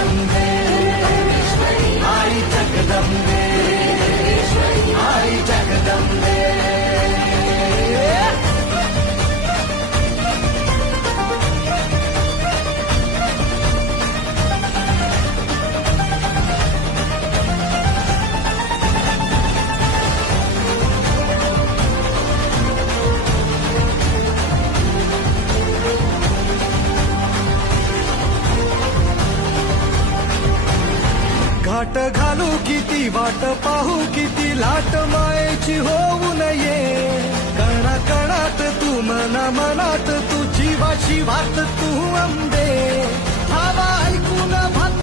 जगदंबे आई जगदंबे आई जगदंबे घाट घालू किती वाट पाहू किती लाट मायेची होऊ नये कणा कणात तू मना मनात तू जीवाची वाट तू अंबे हवा ऐकून